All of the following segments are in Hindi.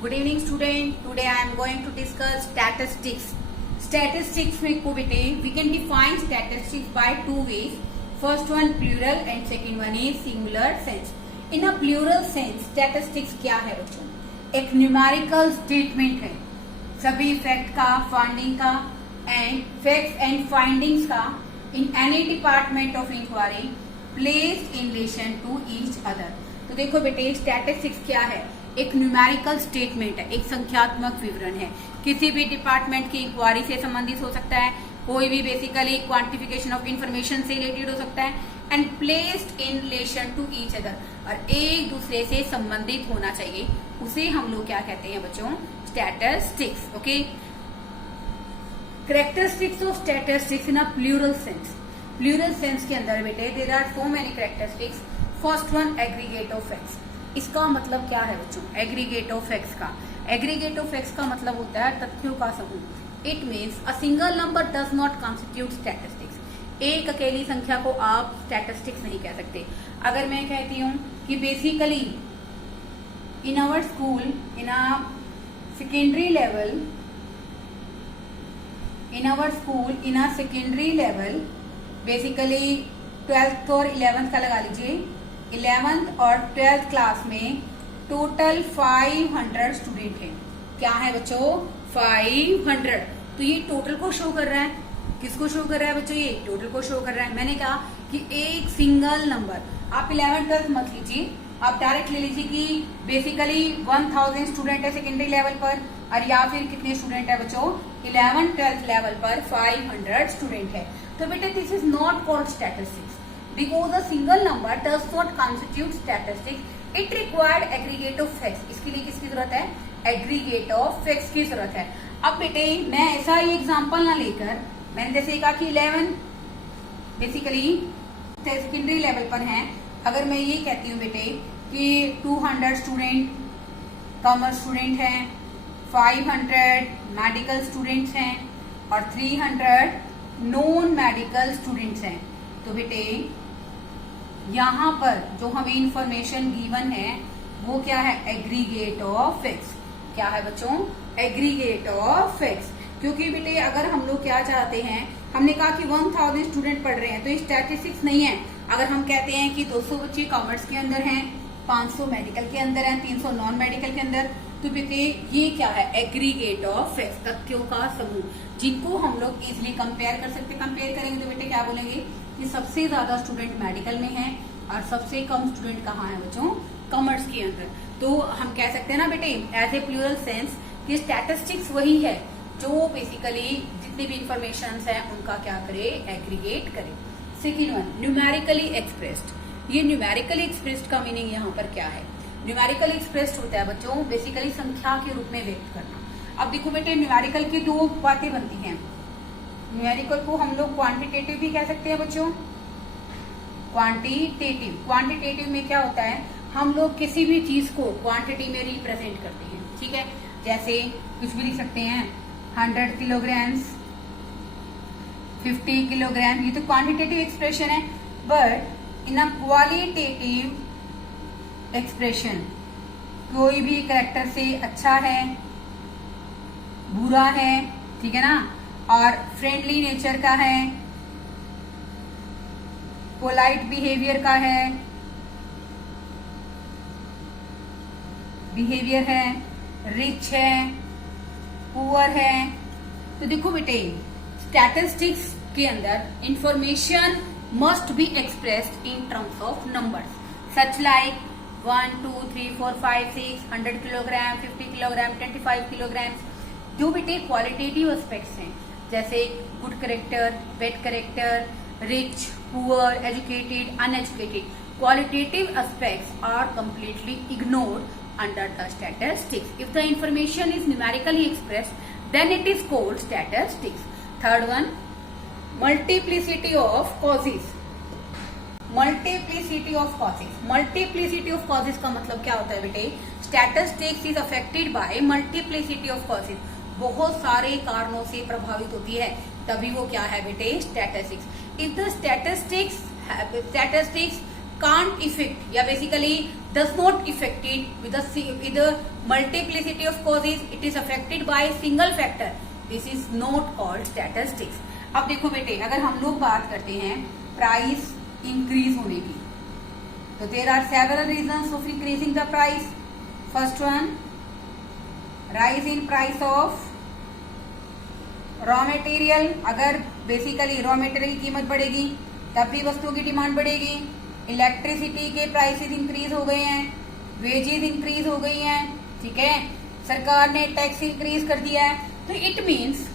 Good evening student. Today I am going to discuss statistics. Statistics में को बेटे we can define statistics by two ways. First one plural and second one is singular sense. In a plural sense statistics क्या है बच्चों? एक numerical statement है सभी fact का, finding का and facts and findings का in any department of inquiry placed in relation to each other. तो देखो बेटे statistics क्या है? एक न्यूमेरिकल स्टेटमेंट है, एक संख्यात्मक विवरण है, किसी भी डिपार्टमेंट की इंक्वायरी से संबंधित हो सकता है, कोई भी बेसिकली क्वांटिफिकेशन ऑफ इंफॉर्मेशन से रिलेटेड हो सकता है and placed in relation to each other, और एक दूसरे से संबंधित होना चाहिए, उसे हम लोग क्या कहते हैं बच्चों? Statistics. Okay, characteristics of statistics in a plural sense. Plural sense के अंदर बेटे there are so many characteristics. First one aggregate of facts. इसका मतलब क्या है बच्चों? एग्रीगेट ऑफ फैक्ट्स का. एग्रीगेट ऑफ फैक्ट्स का मतलब होता है तथ्यों का समूह. It means a single number does not constitute statistics. एक अकेली संख्या को आप स्टैटिस्टिक्स नहीं कह सकते. अगर मैं कहती हूँ कि basically in our school in a secondary level basically 12th और 11th का लगा लीजिए, 11th और 12th क्लास में टोटल 500 स्टूडेंट हैं. क्या है बच्चों? 500. तो ये टोटल को शो कर रहा है. किसको शो कर रहा है बच्चों? ये टोटल को शो कर रहा है. मैंने कहा कि एक सिंगल नंबर, आप 11th 12th मत लीजिए, आप डायरेक्ट ले लीजिए कि बेसिकली 1000 स्टूडेंट है सेकेंडरी लेवल पर, और या फिर कितने स्टूडेंट है बच्चों? 11th 12th लेवल पर 500 स्टूडेंट है. तो बेटे this is not called statistics because a single number does not constitute statistics. It required aggregate of facts. इसके लिए किसकी जरूरत है? एग्रीगेट ऑफ फैक्ट्स की जरूरत है. अब बेटे मैं ऐसा ही एग्जांपल ना लेकर, मैंने जैसे कहा कि 11 बेसिकली सेकेंडरी लेवल पर हैं, अगर मैं ये कहती हूँ बेटे कि 200 स्टूडेंट कॉमर्स स्टूडेंट हैं, 500 मेडिकल स्टूडेंट्स हैं और 300 नॉन मेडिकल स्टूडेंट्स हैं, तो बेटे यहाँ पर जो हमें इंफॉर्मेशन गिवन है वो क्या है? Aggregate of facts. क्या है बच्चों? Aggregate of facts. क्योंकि बेटे अगर हम लोग क्या चाहते हैं, हमने कहा कि 1000 स्टूडेंट पढ़ रहे हैं तो ये स्टैटिस्टिक्स नहीं है. अगर हम कहते हैं कि 200 बच्चे कॉमर्स के अंदर हैं, 500 मेडिकल के अंदर हैं, 300 नॉन मेडिकल के अंदर, तो बेटे ये क्या है? एग्रीगेट ऑफ फैक्ट्स, तथ्यों का समूह, जिनको हम लोग इजिली कंपेयर कर सकते. कंपेयर करेंगे तो बेटे क्या बोलेंगे कि सबसे ज्यादा स्टूडेंट मेडिकल में हैं और सबसे कम स्टूडेंट कहाँ है बच्चों? कॉमर्स के अंदर. तो हम कह सकते हैं ना बेटे एज ए प्लूरल सेंस कि स्टैटिस्टिक्स वही है जो बेसिकली जितनी भी इंफॉर्मेशन है उनका क्या करे? एग्रीगेट करे. Second one numerically expressed. ये न्यूमेरिकली एक्सप्रेस्ड का मीनिंग यहाँ पर क्या है? न्यूमेरिकली एक्सप्रेस्ड होता है बच्चों बेसिकली संख्या के रूप में व्यक्त करना. अब देखो बेटे न्यूमेरिकल की दो बातें बनती हैं. न्यूमेरिकल को हम लोग क्वांटिटेटिव भी कह सकते हैं बच्चों. क्वांटिटेटिव में क्या होता है? हम लोग किसी भी चीज को क्वांटिटी में रिप्रेजेंट करते हैं. ठीक है, जैसे कुछ भी लिख सकते हैं 100 किलोग्राम्स, 50 किलोग्राम, ये तो क्वांटिटेटिव एक्सप्रेशन है. But in a qualitative expression कोई भी कैरेक्टर से अच्छा है, बुरा है, ठीक है ना, और फ्रेंडली नेचर का है, पोलाइट बिहेवियर का है, रिच है, पुअर है. तो देखो बेटे स्टैटिस्टिक्स के अंदर information must be expressed in terms of numbers such like 1 2 3 4 5 6 100 kilogram, 50 kilogram, 25 kilogram. जो बेटे क्वालिटेटिव एस्पेक्ट्स हैं जैसे good character, bad character, rich, poor, educated, uneducated, qualitative aspects are completely ignored under the statistics. If the information is numerically expressed, then it is called statistics. Third one, multiplicity of causes. Multiplicity of causes का मतलब क्या होता है बेटे? Statistics is affected by multiplicity of causes. बहुत सारे कारणों से प्रभावित होती है, तभी वो क्या है बेटे? Statistics. If the statistics can't affect या basically does not affected with the multiplicity of causes, it is affected by single factor. This is not called statistics. अब देखो बेटे, अगर हम लोग बात करते हैं प्राइस इंक्रीज होने की, तो there are several reasons of increasing the price. First one, rise in price of raw material. अगर बेसिकली रॉ मटेरियल की कीमत बढ़ेगी तब भी वस्तुओं की डिमांड बढ़ेगी. इलेक्ट्रिसिटी के प्राइसेस इंक्रीज हो गए हैं, वेजेस इंक्रीज हो गई हैं, ठीक है, सरकार ने टैक्स इंक्रीज कर दिया है. तो it means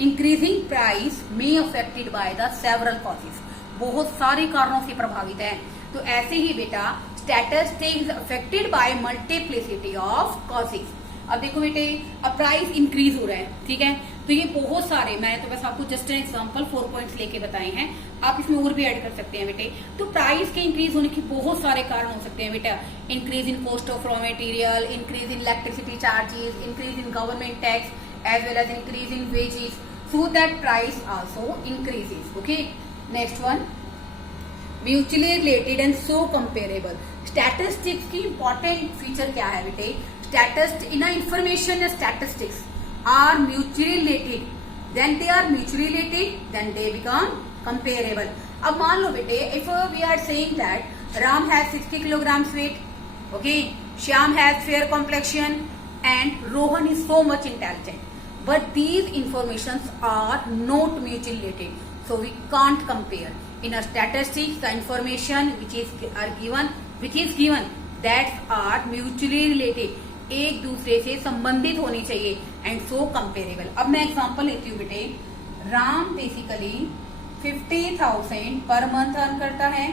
increasing price may affected by the several causes, बहुत सारे कारणों से प्रभावित है. तो ऐसे ही बेटा statistics affected by multiplicity of causes. अब देखो बेटे, अब प्राइस इंक्रीज हो रहा है, ठीक है, तो ये बहुत सारे, मैंने तो बस आपको जस्ट एन एग्जांपल 4 पॉइंट्स लेके बताए हैं, आप इसमें और भी ऐड कर सकते हैं बेटे. तो प्राइस के इंक्रीज होने के बहुत सारे कारण हो सकते हैं बेटा. Increase in cost of raw material, increase in electricity charges, increase in government tax as well as increase in wages, so that price also increases. Okay, next one, mutually related and so comparable. Statistics की important feature क्या है बेटे? Information and statistics are mutually related. Then they are mutually related, then they become comparable. अब मान लो बेटे, if we are saying that Ram has 60 kilograms weight, okay, Shyam has fair complexion and Rohan is so much intelligent. But these informations are not mutually related, so we can't compare. In a statistics, the information which is given that are mutually related, एक दूसरे से संबंधित होनी चाहिए, and so comparable. अब मैं एग्जांपल लेती हूँ बेटे. Ram basically 50,000 per month earn करता है,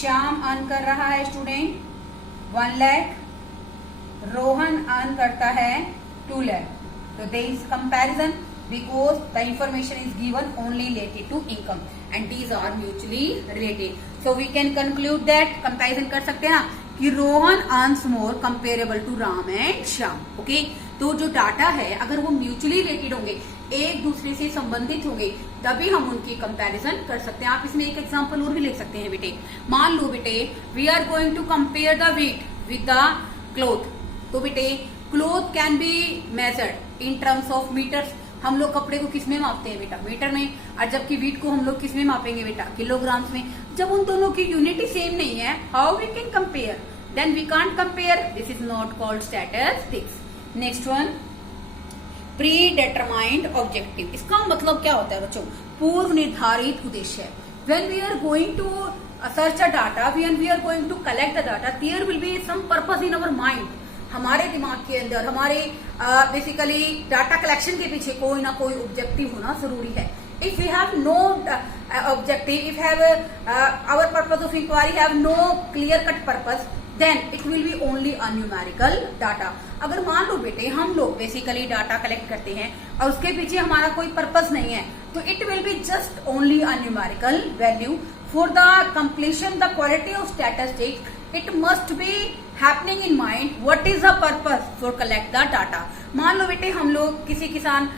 श्याम अर्न कर रहा है स्टूडेंट 1 लाख, रोहन अर्न करता है 2 lakh. So there is comparison because the information is given only related to income and these are mutually related. So we can conclude that comparison कर सकते हैं ना कि Rohan earns more comparable to Ram and Shyam. Okay, तो जो डाटा है अगर वो म्यूचुअली रिलेटेड होंगे, एक दूसरे से संबंधित होंगे, तभी हम उनकी कंपैरिजन कर सकते हैं. आप इसमें एक एग्जांपल और भी ले सकते हैं बेटे. मान लो बेटे, we are going to compare the weight with the cloth. तो बेटे cloth can be measured in terms of meters. हम लोग कपड़े को किस में मापते हैं बेटा? मीटर में. और जबकि वेट को हम लोग किस में मापेंगे बेटा? किलोग्राम्स में. जब उन दोनों की यूनिटी सेम नहीं है, how we can compare? Then we can't compare. This is not called statistics. Next one, pre determined objective. इसका मतलब क्या होता है बच्चों? पूर्व निर्धारित उद्देश्य. When we are going to search a data, when we are going to collect the data, there will be some purpose in our mind. हमारे दिमाग के अंदर हमारे बेसिकली डाटा कलेक्शन के पीछे कोई ना कोई ऑब्जेक्टिव होना जरूरी है. If we have no objective, if have our purpose of inquiry have no clear cut purpose, then it will be only a numerical data. अगर मान लो बेटे हम लोग बेसिकली डाटा कलेक्ट करते हैं और उसके पीछे हमारा कोई पर्पस नहीं है, तो it will be just only a numerical value. For the completion the quality of statistics, it must be happening in mind what is the purpose for collect the data. मान लो बेटे हम लोग किसी किसान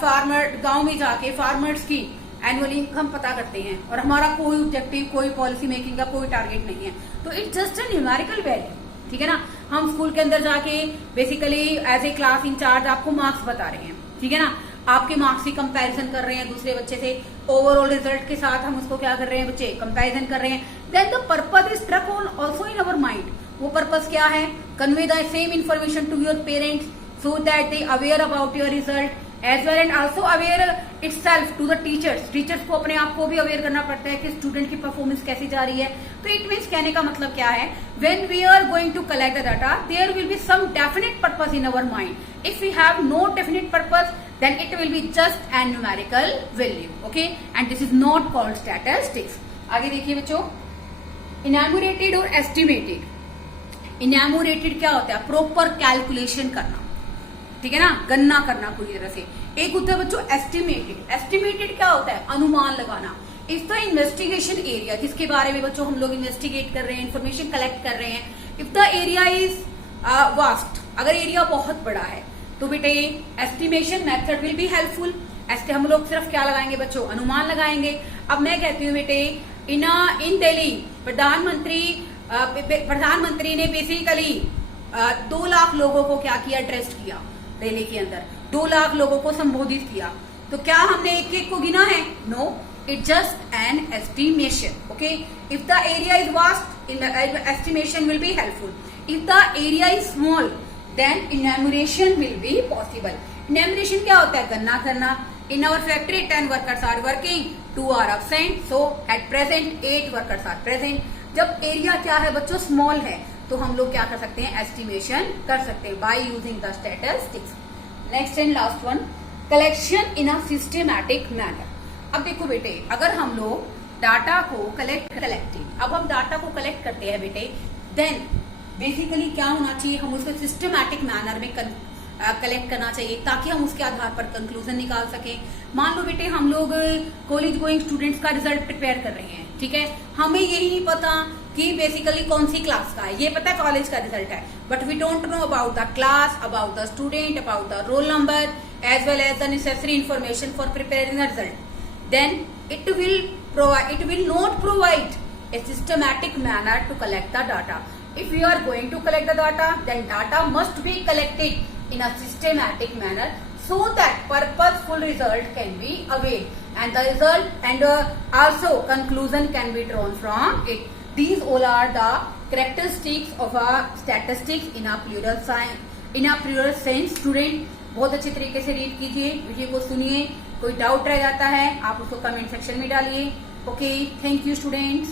फार्मर गांव में जाके फार्मर्स की एनुअल इनकम पता करते हैं और हमारा कोई ऑब्जेक्टिव, कोई पॉलिसी मेकिंग का कोई टारगेट नहीं है, तो it's just a numerical value. ठीक है ना. हम स्कूल के अंदर जाके basically as a class incharge आपको मार्क्स बता रहे हैं, ठीक है ना, आपके मार्क्स की कंपैरिजन कर रहे हैं दूसरे बच्चे से, ओवरऑल रिजल्ट के साथ हम उसको क्या कर रहे हैं बच्चे? कंपैरिजन कर रहे हैं. Then the purpose is struck on also in our mind. वो पर्पस क्या है? Convey the same information to your parents so that they aware about your result as well and also aware itself to the teachers. Teachers को अपने आप को भी अवेयर करना पड़ता है कि स्टूडेंट की परफॉर्मेंस कैसी जा रही है. तो इट मीन्स कहने का मतलब क्या है? When we are going to collect the data, there will be some definite purpose in our mind. If we have no definite purpose, then it will be just a numerical value. Okay, and this is not called statistics. आगे देखिए बच्चों, enumerated और estimated. enumerated क्या होता है? प्रॉपर कैलकुलेशन करना, ठीक है ना, गणना करना पूरी तरह से. एक होता है बच्चों एस्टिमेटेड. एस्टिमेटेड क्या होता है? अनुमान लगाना. इफ द इन्वेस्टिगेशन एरिया, जिसके बारे में बच्चों हम लोग इन्वेस्टिगेट कर रहे हैं, इन्फॉर्मेशन कलेक्ट कर रहे हैं, if the area is vast, अगर एरिया बहुत बड़ा है, तो बेटे estimation method will be helpful. हम लोग सिर्फ क्या लगाएंगे बच्चों? अनुमान लगाएंगे. अब मैं कहती हूँ बेटे इन दिल्ली प्रधानमंत्री ने बेसिकली 2 लाख लोगों को क्या किया, एड्रेस किया दिल्ली के अंदर, 2 लाख लोगों को संबोधित किया। तो क्या हमने एक एक को गिना है? No, it just an estimation. Okay, if the area is vast, estimation will be helpful. If the area is small, then enumeration will be possible. Enumeration क्या होता है? गणना करना। In our factory 10 workers are working, 2 are absent, so at present 8 workers are present. जब एरिया क्या है बच्चों, स्मॉल है, तो हम लोग क्या कर सकते हैं, एस्टिमेशन कर सकते हैं by using the statistics. Next and last one, collection in a systematic manner. अब देखो बेटे, अगर हम लोग डाटा को कलेक्टिंग, अब हम डाटा को कलेक्ट करते हैं बेटे, देन बेसिकली क्या होना चाहिए, हम उसको सिस्टमैटिक मैनर में कलेक्ट करना चाहिए ताकि हम उसके आधार पर कंक्लूजन निकाल सकें। मान लो बेटे हम लोग कॉलेज गोइंग स्टूडेंट्स का रिजल्ट प्रिपेयर कर रहे हैं, ठीक है, हमें यही नहीं पता कि बेसिकली कौन सी क्लास का है, ये पता है कॉलेज का रिजल्ट है, but we don't know about the class, about the student, about the roll number as well as the necessary information for preparing the result, then it will not provide a systematic manner to collect the data. If we are going to collect the data, then data must be collected in a systematic manner so that purposeful result can be availed and the result and also conclusion can be drawn from it. These all are the characteristics of a statistics in a plural sense. Student बहुत अच्छे तरीके से रीड कीजिए, वीडियो को सुनिए, कोई डाउट रह जाता है आप उसको कमेंट सेक्शन में डालिए। Okay, thank you students.